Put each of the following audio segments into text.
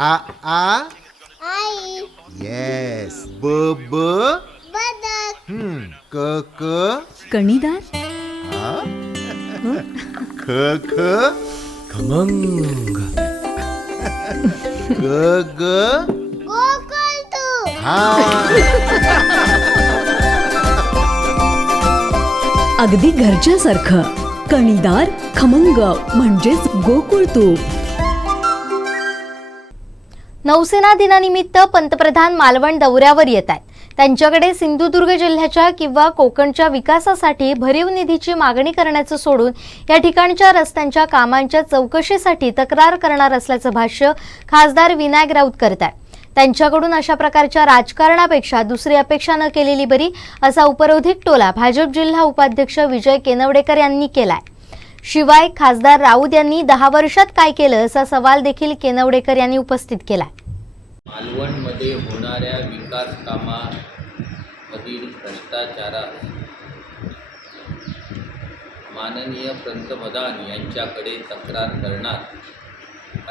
आ आ आई. Yes. ब ब बदक. क क कणीदार. आ हं? ख ख खमंग. ग ग गोकुळतू. हा. अगदी घरच्यासारखं. कणीदार खमंग म्हणजेच गोकुळ तूप. नौसेना दिनानिमित्त पंतप्रधान मालवण दौऱ्यावर येत आहेत. त्यांच्याकडे सिंधुदुर्ग जिल्ह्याच्या किंवा कोकणच्या विकासासाठी भरीव निधीची मागणी करण्याचं सोडून या ठिकाणच्या रस्त्यांच्या कामांच्या चौकशीसाठी तक्रार करणार असल्याचं भाष्य खासदार विनायक राऊत करत आहेत. त्यांच्याकडून अशा प्रकारच्या राजकारणापेक्षा दुसरी अपेक्षा न केलेली बरी, असा उपरोधिक टोला भाजप जिल्हा उपाध्यक्ष विजय केनवडेकर यांनी केलाय. शिवाय खासदार राऊत यांनी 10 वर्षात काय केलं असा सवाल देखील केनवडेकर यांनी उपस्थित केला. मालवणमध्ये होणाऱ्या विकास कामामधील भ्रष्टाचारात माननीय पंतप्रधान यांच्याकडे तक्रार करणार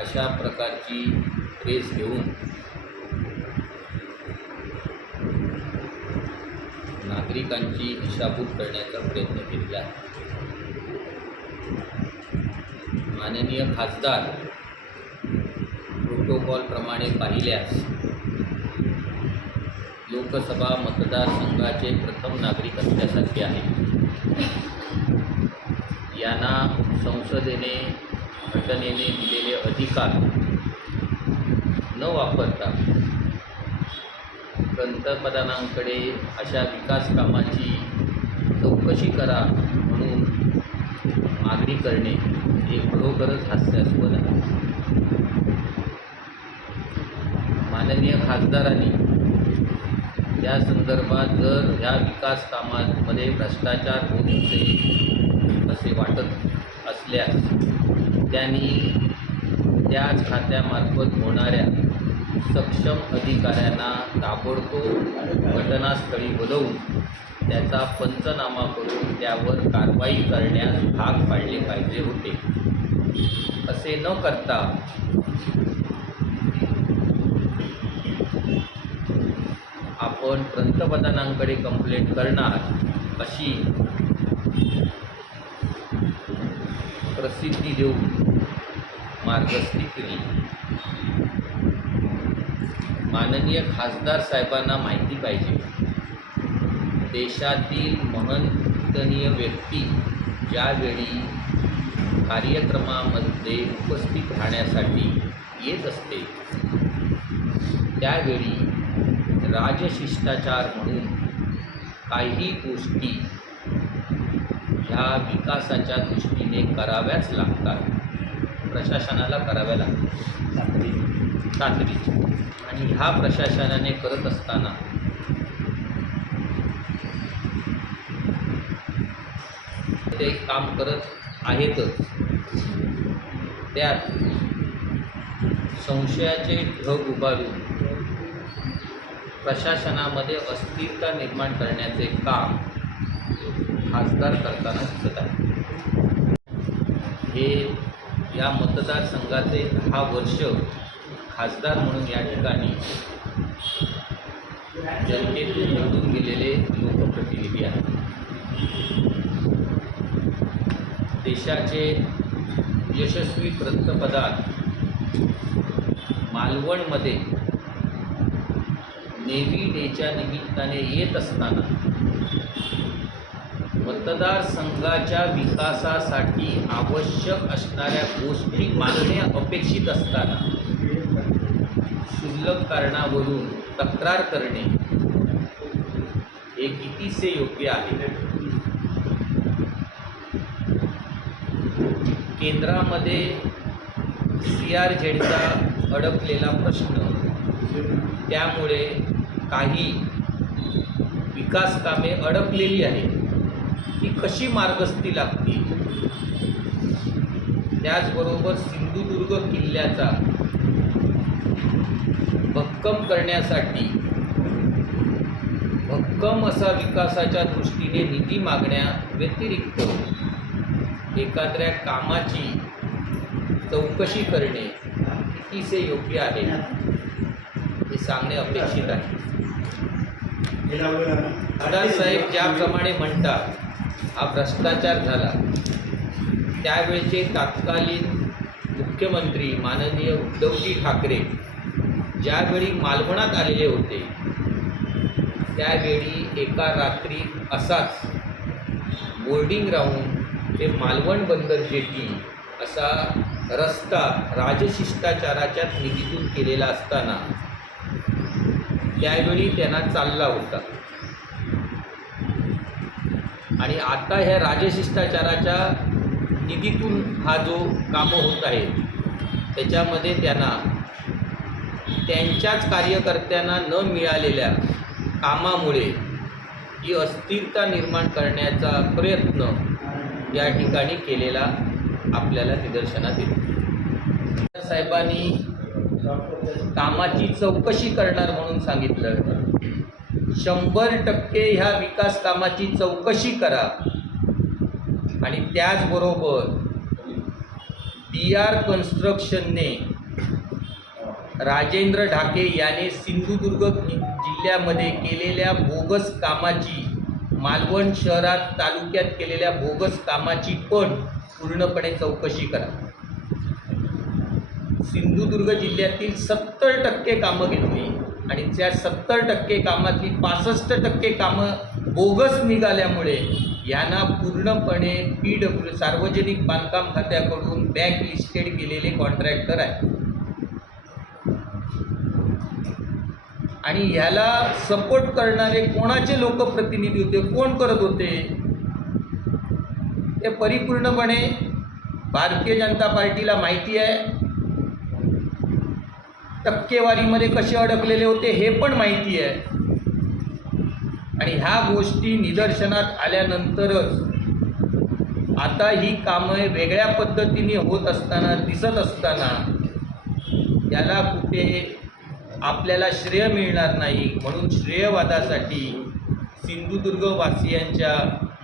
अशा प्रकारची प्रेस घेऊन नागरिकांची दिशाभूल करण्याचा प्रयत्न केलेला आहे. माननीय खासदार प्रोटोकॉलप्रमाणे पाहिल्यास लोकसभा मतदारसंघाचे प्रथम नागरिक असल्यासारखे आहे. यांना संसदेने घटनेने दिलेले अधिकार न वापरता पंतप्रधानांकडे अशा विकास कामाची चौकशी करा म्हणून मागणी करणे हे खरोखरच हास्यास्पद आहे. माननीय खासदारांनी या संदर्भात जर ह्या विकास कामांमध्ये भ्रष्टाचार होत असे वाटत असल्यास त्यांनी त्याच खात्यामार्फत होणाऱ्या सक्षम अधिकाऱ्यांना ताबडतोब घटनास्थळी बोलवून त्याचा पंचनामा करून त्यावर कारवाई करण्यास भाग पाडले पाहिजे होते. असे न करता आपण पंतप्रधानांकडे कंप्लेंट करणार अशी प्रसिद्धी देऊन मार्गस्थी केली. माननीय खासदार साहेबांना माहिती पाहिजे, देशातील महनीय व्यक्ती ज्यावेळी कार्यक्रमामध्ये उपस्थित राहण्यासाठी येत असते त्यावेळी राजशिष्टाचार म्हणून काही गोष्टी ह्या विकासाच्या दृष्टीने कराव्याच लागतात, प्रशासनाला कराव्या लागतात तातडीने. आणि ह्या प्रशासनाने करत असताना ते काम करत आहेतच, त्यात संशयाचे ढग उभारून प्रशासनामध्ये अस्थिरता निर्माण करण्याचे काम खासदार करताना दिसत आहे. हे या मतदारसंघाचे 10 वर्ष खासदार म्हणून या ठिकाणी जनतेतून निवडून गेलेले लोकप्रतिनिधी आहेत. देशाचे यशस्वी पंतप्रधान मालवणमध्ये नेव्ही डेच्या निमित्ताने येत असताना मतदारसंघाच्या विकासासाठी आवश्यक असणाऱ्या गोष्टी मागण्या अपेक्षित असताना क्षुल्लक कारणावरून तक्रार करणे हे कितीसे योग्य आहे. केंद्रामध्ये CRZचा अडकलेला प्रश्न, त्यामुळे काही विकास कामे अडकलेली आहेत, ती कशी मार्गस्थी लागतील. त्याचबरोबर सिंधुदुर्ग किल्ल्याचा भक्कम करण्यासाठी भक्कम असा विकासाच्या दृष्टीने निधी मागण्या व्यतिरिक्त एखाद्या कामाची चौकशी करणे अतिशय योग्य आहे हे सांगणे अपेक्षित आहे. साहेब ज्याप्रमाणे म्हणतात हा भ्रष्टाचार झाला, त्यावेळेचे तत्कालीन मुख्यमंत्री माननीय उद्धवजी ठाकरे ज्यावेळी मालवणात आलेले होते, त्यावेळी एका रात्री असाच बोर्डिंग राहून ते मालवण बंदर जेटी असा रस्ता राजशिष्टाचाराच्या निधीतून केलेला असताना त्यावेळी त्यांना चालला होता. आणि आता ह्या राजशिष्टाचाराच्या निधीतून हा जो कामं होत आहे त्याच्यामध्ये त्यांना त्यांच्याच कार्यकर्त्यांना न मिळालेल्या कामामुळे ही अस्थिरता निर्माण करण्याचा प्रयत्न या ठिकाणी केलेला आपल्याला निदर्शनात येतो. साहेबांनी कामाची चौकशी करणार म्हणून सांगितलं. 100% ह्या विकास कामाची चौकशी करा आणि त्याचबरोबर DR कन्स्ट्रक्शनने राजेंद्र ढाके याने सिंधुदुर्ग जिल्ह्यामध्ये केलेल्या बोगस कामाची, मालवण शहरात तालुक्यात केलेल्या बोगस कामाची पण पूर्णपणे चौकशी करा. सिंधुदुर्ग जिल्ह्यातील 70% कामं घेतली आणि त्या 70% कामातली 65% कामं बोगस निघाल्यामुळे यांना पूर्णपणे PW सार्वजनिक बांधकाम खात्याकडून बॅक लिस्टेड केलेले कॉन्ट्रॅक्टर आहे. आणि ह्याला सपोर्ट करणारे कोणाचे लोकप्रतिनिधी होते, कोण करत होते, ते परिपूर्णपणे भारतीय जनता पार्टीला माहिती आहे. टक्केवारीमध्ये कसे अडकलेले होते हे पण माहिती आहे. आणि ह्या गोष्टी निदर्शनात आल्यानंतरच आता ही कामं वेगळ्या पद्धतीने होत असताना, दिसत असताना याला कुठे आपल्याला श्रेय मिळणार नाही, म्हणून श्रेयवादासाठी सिंधुदुर्गवासियांच्या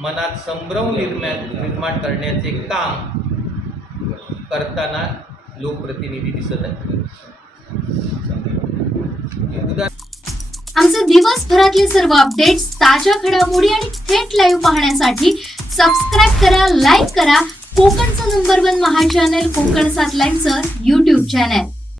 मनात संभ्रम निर्माण करण्याचे काम करताना लोकप्रतिनिधी दिसत आहेत. आमचे दिवसभरातले सर्व अपडेट्स, ताज्या घडामोडी आणि थेट लाईव्ह पाहण्यासाठी सबस्क्राईब करा, लाईक करा कोकणचं नंबर 1 महा चॅनल कोकण 7 लाईव्हचं YouTube चॅनल.